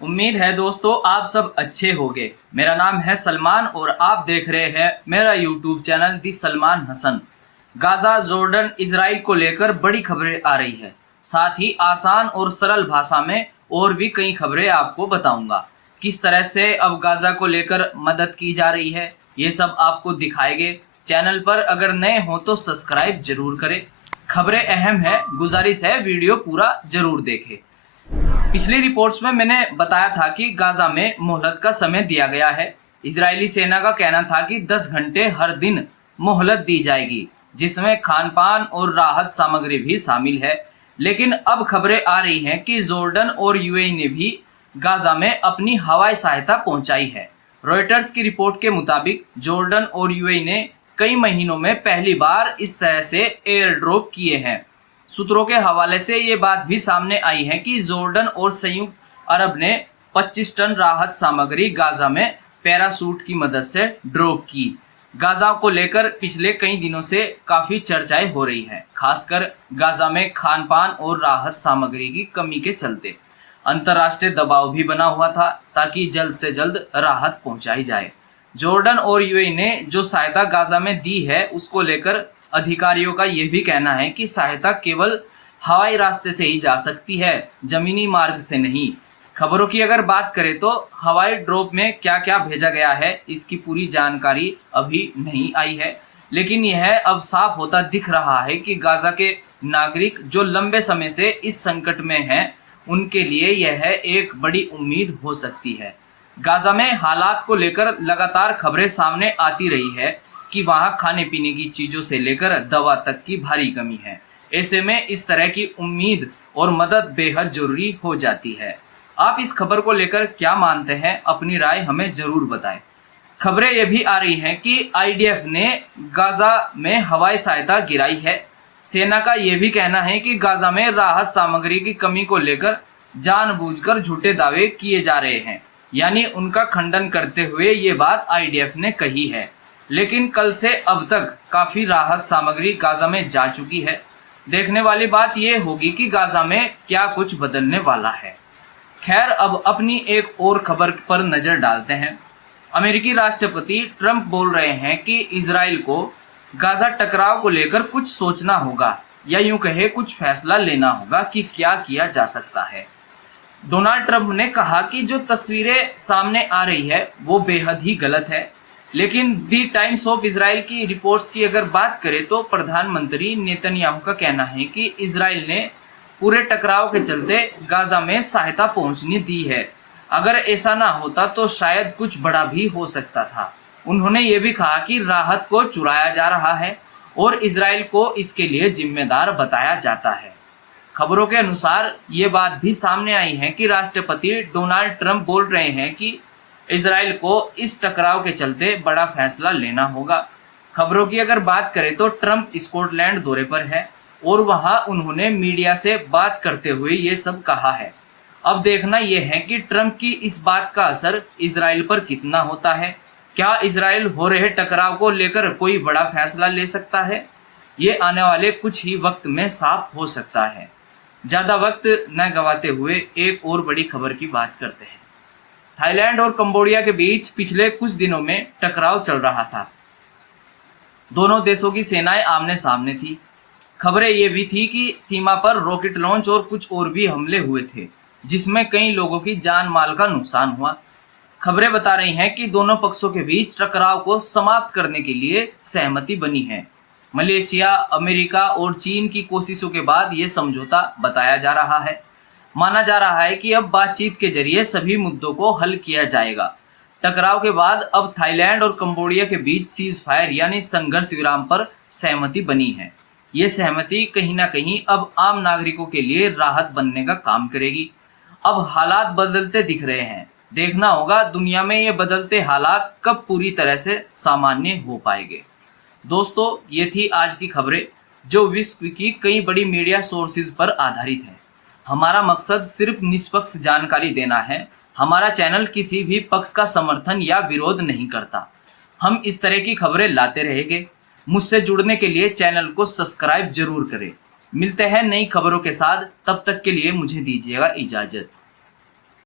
उम्मीद है दोस्तों आप सब अच्छे होंगे। मेरा नाम है सलमान और आप देख रहे हैं मेरा YouTube channel the Salman Hasan. Gaza, Jordan, Israel को लेकर बड़ी खबरें आ रही है। साथ ही आसान और सरल भाषा में और भी कई खबरें आपको बताऊंगा। किस तरह से अब गाजा को लेकर मदद की जा रही है, ये सब आपको दिखाएंगे। चैनल पर अगर नए हो तो सब्सक्राइब जरूर करें। खबरें अहम है, गुजारिश है वीडियो पूरा जरूर देखें। पिछली रिपोर्ट्स में मैंने बताया था कि गाजा में मोहलत का समय दिया गया है। इजरायली सेना का कहना था कि 10 घंटे हर दिन मोहलत दी जाएगी, जिसमें खान पान और राहत सामग्री भी शामिल है। लेकिन अब खबरें आ रही हैं कि जॉर्डन और यूएई ने भी गाजा में अपनी हवाई सहायता पहुंचाई है। रॉयटर्स की रिपोर्ट के मुताबिक जॉर्डन और यूएई ने कई महीनों में पहली बार इस तरह से एयर ड्रॉप किए हैं। सूत्रों के हवाले से ये बात भी सामने आई है कि जॉर्डन और संयुक्त अरब ने 25 टन राहत सामग्री गाजा में पैराशूट की मदद से ड्रॉप की। गाजा को लेकर पिछले कई दिनों से काफ़ी चर्चाएं हो रही हैं, खासकर गाजा में खान पान और राहत सामग्री की कमी के चलते। अंतर्राष्ट्रीय दबाव भी बना हुआ था ताकि जल्द से जल्द राहत पहुंचाई जाए। जॉर्डन और यूएई ने जो सहायता गाजा में दी है उसको लेकर अधिकारियों का यह भी कहना है कि सहायता केवल हवाई रास्ते से ही जा सकती है, जमीनी मार्ग से नहीं। खबरों की अगर बात करें तो हवाई ड्रॉप में क्या क्या भेजा गया है इसकी पूरी जानकारी अभी नहीं आई है, लेकिन यह अब साफ होता दिख रहा है कि गाजा के नागरिक जो लंबे समय से इस संकट में हैं, उनके लिए यह एक बड़ी उम्मीद हो सकती है। गाजा में हालात को लेकर लगातार खबरें सामने आती रही है कि वहाँ खाने पीने की चीज़ों से लेकर दवा तक की भारी कमी है। ऐसे में इस तरह की उम्मीद और मदद बेहद जरूरी हो जाती है। आप इस खबर को लेकर क्या मानते हैं, अपनी राय हमें ज़रूर बताएं। खबरें ये भी आ रही हैं कि आईडीएफ ने गाजा में हवाई सहायता गिराई है। सेना का ये भी कहना है कि गाजा में राहत सामग्री की कमी को लेकर जानबूझकर झूठे दावे किए जा रहे हैं, यानी उनका खंडन करते हुए ये बात आईडीएफ ने कही है। लेकिन कल से अब तक काफ़ी राहत सामग्री गाजा में जा चुकी है। देखने वाली बात यह होगी कि गाजा में क्या कुछ बदलने वाला है। खैर, अब अपनी एक और खबर पर नज़र डालते हैं। अमेरिकी राष्ट्रपति ट्रंप बोल रहे हैं कि इजराइल को गाजा टकराव को लेकर कुछ सोचना होगा, या यूं कहे कुछ फैसला लेना होगा कि क्या किया जा सकता है। डोनाल्ड ट्रंप ने कहा कि जो तस्वीरें सामने आ रही है वो बेहद ही गलत है। लेकिन दी टाइम्स ऑफ इजराइल की रिपोर्ट्स की अगर बात करें तो प्रधानमंत्री नेतन्याहू का कहना है कि इजराइल ने पूरे टकराव के चलते गाजा में सहायता पहुंचने दी है। अगर ऐसा ना होता तो शायद कुछ बड़ा भी हो सकता था। उन्होंने ये भी कहा कि राहत को चुराया जा रहा है और इजराइल को इसके लिए जिम्मेदार बताया जाता है। खबरों के अनुसार ये बात भी सामने आई है कि राष्ट्रपति डोनाल्ड ट्रंप बोल रहे हैं कि इजराइल को इस टकराव के चलते बड़ा फैसला लेना होगा। खबरों की अगर बात करें तो ट्रंप स्कॉटलैंड दौरे पर है और वहां उन्होंने मीडिया से बात करते हुए ये सब कहा है। अब देखना यह है कि ट्रंप की इस बात का असर इजराइल पर कितना होता है। क्या इजराइल हो रहे टकराव को लेकर कोई बड़ा फैसला ले सकता है? ये आने वाले कुछ ही वक्त में साफ हो सकता है। ज़्यादा वक्त न गंवाते हुए एक और बड़ी खबर की बात करते हैं। थाईलैंड और कंबोडिया के बीच पिछले कुछ दिनों में टकराव चल रहा था। दोनों देशों की सेनाएं आमने सामने थी। खबरें ये भी थी कि सीमा पर रॉकेट लॉन्च और कुछ और भी हमले हुए थे, जिसमें कई लोगों की जान माल का नुकसान हुआ। खबरें बता रही हैं कि दोनों पक्षों के बीच टकराव को समाप्त करने के लिए सहमति बनी है। मलेशिया, अमेरिका और चीन की कोशिशों के बाद ये समझौता बताया जा रहा है। माना जा रहा है कि अब बातचीत के जरिए सभी मुद्दों को हल किया जाएगा। टकराव के बाद अब थाईलैंड और कंबोडिया के बीच सीज फायर यानी संघर्ष विराम पर सहमति बनी है। ये सहमति कहीं ना कहीं अब आम नागरिकों के लिए राहत बनने का काम करेगी। अब हालात बदलते दिख रहे हैं। देखना होगा दुनिया में ये बदलते हालात कब पूरी तरह से सामान्य हो पाएंगे। दोस्तों, ये थी आज की खबरें जो विश्व की कई बड़ी मीडिया सोर्सेज पर आधारित है। हमारा मकसद सिर्फ निष्पक्ष जानकारी देना है। हमारा चैनल किसी भी पक्ष का समर्थन या विरोध नहीं करता। हम इस तरह की खबरें लाते रहेंगे। मुझसे जुड़ने के लिए चैनल को सब्सक्राइब जरूर करें। मिलते हैं नई खबरों के साथ, तब तक के लिए मुझे दीजिएगा इजाज़त।